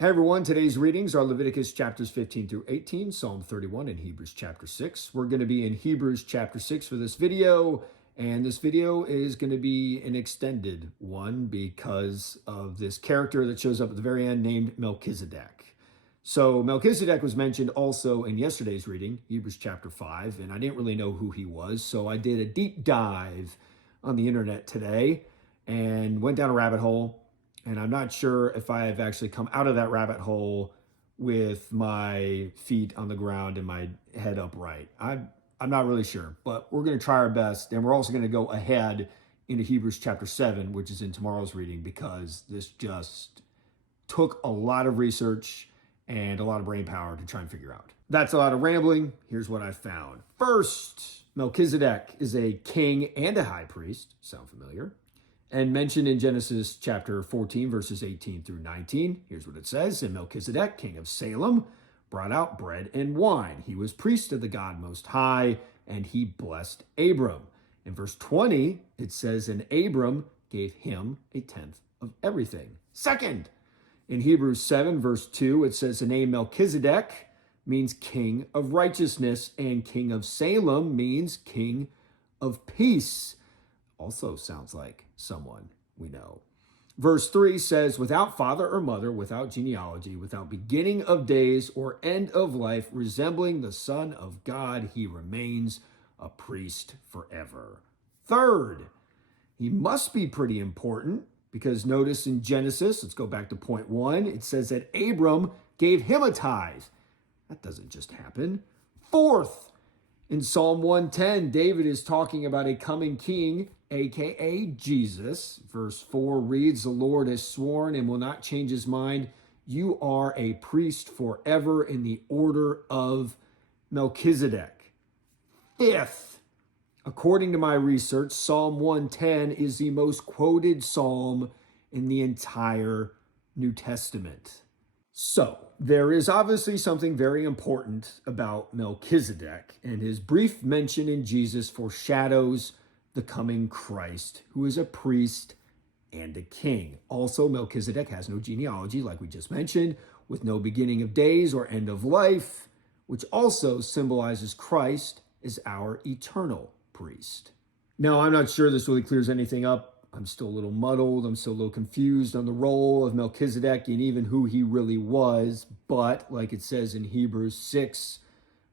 Hey everyone, today's readings are Leviticus chapters 15 through 18, Psalm 31, and Hebrews chapter 6. We're going to be in Hebrews chapter 6 for this video, and this video is going to be an extended one because of this character that shows up at the very end named Melchizedek. So Melchizedek was mentioned also in yesterday's reading, Hebrews chapter 5, and I didn't really know who he was, so I did a deep dive on the internet today and went down a rabbit hole. And I'm not sure if I have actually come out of that rabbit hole with my feet on the ground and my head upright. I'm not really sure, but we're going to try our best. And we're also going to go ahead into Hebrews chapter 7, which is in tomorrow's reading, because this just took a lot of research and a lot of brain power to try and figure out. That's a lot of rambling. Here's what I found. First, Melchizedek is a king and a high priest. Sound familiar? And mentioned in Genesis chapter 14, verses 18 through 19. Here's what it says. And Melchizedek, king of Salem, brought out bread and wine. He was priest of the God Most High, and he blessed Abram. In verse 20, it says, and Abram gave him a tenth of everything. Second, in Hebrews 7, verse 2, it says the name Melchizedek means king of righteousness, and king of Salem means king of peace. Also sounds like someone we know. Verse 3 says, without father or mother, without genealogy, without beginning of days or end of life, resembling the Son of God, he remains a priest forever. Third, he must be pretty important because notice in Genesis, let's go back to point 1, it says that Abram gave him a tithe. That doesn't just happen. Fourth, in Psalm 110, David is talking about a coming king, aka Jesus. Verse 4 reads, the Lord has sworn and will not change his mind. You are a priest forever in the order of Melchizedek. Fifth, according to my research, Psalm 110 is the most quoted psalm in the entire New Testament. So, there is obviously something very important about Melchizedek, and his brief mention in Jesus foreshadows the coming Christ, who is a priest and a king. Also, Melchizedek has no genealogy, like we just mentioned, with no beginning of days or end of life, which also symbolizes Christ as our eternal priest. Now, I'm not sure this really clears anything up. I'm still a little muddled. I'm still a little confused on the role of Melchizedek and even who he really was. But like it says in Hebrews 6,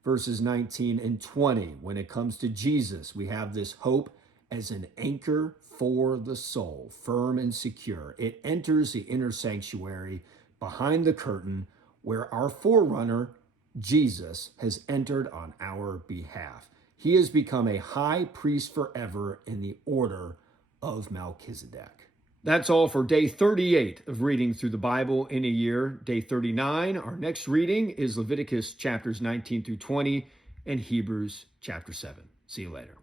verses 19 and 20, when it comes to Jesus, we have this hope as an anchor for the soul, firm and secure. It enters the inner sanctuary behind the curtain where our forerunner, Jesus, has entered on our behalf. He has become a high priest forever in the order of Melchizedek. That's all for day 38 of reading through the Bible in a year. Day 39, our next reading is Leviticus chapters 19 through 20 and Hebrews chapter 7. See you later.